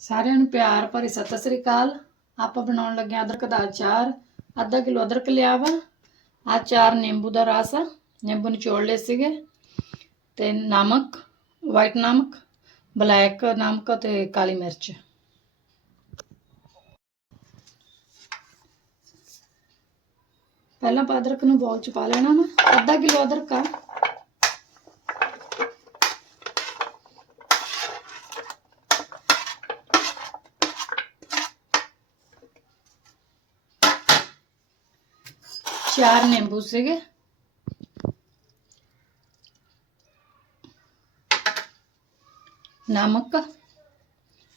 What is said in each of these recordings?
ਸਾਰਿਆਂ ਨੂੰ ਪਿਆਰ ਭਰੀ ਸਤਿ ਸ੍ਰੀ ਅਕਾਲ। ਆਪਾਂ ਬਣਾਉਣ ਲੱਗੇ ਅਦਰਕ ਦਾ ਅਚਾਰ। ਅੱਧਾ ਕਿਲੋ ਅਦਰਕ ਲਿਆ ਵਾ। ਆ ਚਾਰ ਨਿੰਬੂ ਦਾ ਰਸ ਆ। ਨਿੰਬੂ ਨਿਚੋੜ ਲਏ ਸੀਗੇ। ਤੇ ਨਮਕ ਵਾਈਟ ਨਮਕ ਬਲੈਕ ਨਮਕ ਤੇ ਕਾਲੀ ਮਿਰਚ। ਪਹਿਲਾਂ ਆਪਾਂ ਅਦਰਕ ਨੂੰ ਬੋਲ ਚ ਪਾ ਲੈਣਾ ਵਾ। ਅੱਧਾ ਕਿਲੋ ਅਦਰਕ ਆ। ਚਾਰ ਨਿੰਬੂ ਸੀਗੇ ਨਮਕ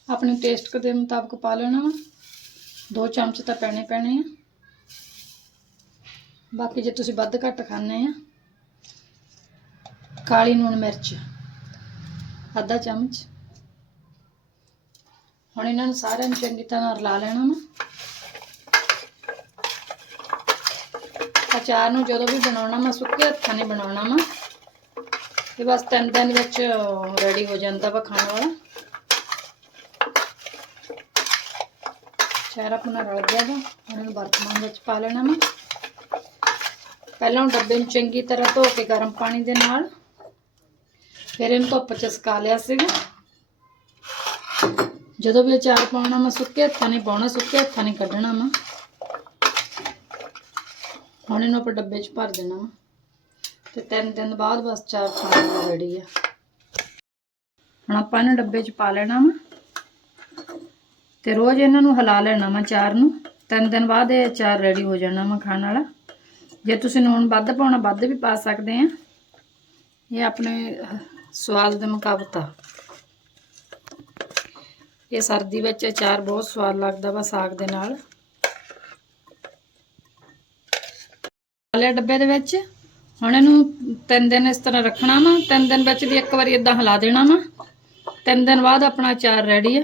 ਆਪਣੇ ਟੇਸਟ ਦੇ ਮੁਤਾਬਕ ਪਾ ਲੈਣਾ ਵਾ ਦੋ ਚਮਚ ਤਾਂ ਪੈਣੇ ਪੈਣੇ ਆ ਬਾਕੀ ਜੇ ਤੁਸੀਂ ਵੱਧ ਘੱਟ ਖਾਣੇ ਆ ਕਾਲੀ ਨੂਣ ਮਿਰਚ ਅੱਧਾ ਚਮਚ ਹੁਣ ਇਹਨਾਂ ਨੂੰ ਸਾਰਿਆਂ ਨੂੰ ਚੰਗੀ ਤਰ੍ਹਾਂ ਰਲਾ ਲੈਣਾ ਵਾ ਅਚਾਰ ਨੂੰ ਜਦੋਂ ਵੀ ਬਣਾਉਣਾ ਮੈਂ ਸੁੱਕੇ ਹੱਥਾਂ ਨੇ ਬਣਾਉਣਾ ਵਾ। ਇਹ ਬਸ ਤਿੰਨ ਦਿਨ ਵਿੱਚ ਰੈਡੀ ਹੋ ਜਾਂਦਾ ਵਾ ਖਾਣ ਵਾਲਾ। ਚਾਰ ਆਪਣਾ ਰਲ ਗਿਆ ਵਾ, ਹੁਣ ਇਹਨੂੰ ਬਰਤਮਾਨ ਵਿੱਚ ਪਾ ਲੈਣਾ ਵਾ। ਪਹਿਲਾਂ ਡੱਬੇ ਨੂੰ ਚੰਗੀ ਤਰ੍ਹਾਂ ਧੋ ਕੇ ਗਰਮ ਪਾਣੀ ਦੇ ਨਾਲ, ਫਿਰ ਇਹਨੂੰ ਧੁੱਪ 'ਚ ਸੁਕਾ ਲਿਆ ਸੀਗਾ। ਜਦੋਂ ਵੀ ਅਚਾਰ ਪਾਉਣਾ ਮੈਂ ਸੁੱਕੇ ਹੱਥਾਂ ਨਹੀਂ ਪਾਉਣਾ, ਸੁੱਕੇ ਹੱਥਾਂ ਨਹੀਂ ਕੱਢਣਾ ਵਾ। ਹੁਣ ਇਹਨੂੰ ਆਪਾਂ ਡੱਬੇ 'ਚ ਭਰ ਦੇਣਾ ਵਾ। ਤੇ ਤਿੰਨ ਦਿਨ ਬਾਅਦ ਬਸ ਚਾਰ ਖਾਣ ਨੂੰ ਰੈਡੀ ਆ। ਹੁਣ ਆਪਾਂ ਇਹਨੂੰ ਡੱਬੇ 'ਚ ਪਾ ਲੈਣਾ ਵਾ। ਤੇ ਰੋਜ਼ ਇਹਨਾਂ ਨੂੰ ਹਿਲਾ ਲੈਣਾ ਵਾ ਚਾਰ ਨੂੰ। ਤਿੰਨ ਦਿਨ ਬਾਅਦ ਇਹ ਚਾਰ ਰੈਡੀ ਹੋ ਜਾਣਾ ਵਾ ਖਾਣ ਵਾਲਾ। ਜੇ ਤੁਸੀਂ ਨੂਣ ਵੱਧ ਪਾਉਣਾ, ਵੱਧ ਵੀ ਪਾ ਸਕਦੇ ਆ। ਇਹ ਆਪਣੇ ਸਵਾਦ ਦੇ ਮੁਤਾਬਕ ਆ। ਇਹ ਸਰਦੀ ਵਿੱਚ ਅਚਾਰ ਬਹੁਤ ਸਵਾਦ ਲੱਗਦਾ ਵਾ ਸਾਗ ਦੇ ਨਾਲ। ਲਿਆ ਡੱਬੇ ਦੇ ਵਿੱਚ। ਹੁਣ ਇਹਨੂੰ ਤਿੰਨ ਦਿਨ ਇਸ ਤਰ੍ਹਾਂ ਰੱਖਣਾ ਵਾ। ਤਿੰਨ ਦਿਨ ਵਿੱਚ ਦੀ ਇੱਕ ਵਾਰੀ ਇਦਾਂ ਹਿਲਾ ਦੇਣਾ ਵਾ। ਤਿੰਨ ਦਿਨ ਬਾਅਦ ਆਪਣਾ ਅਚਾਰ ਰੈਡੀ ਆ।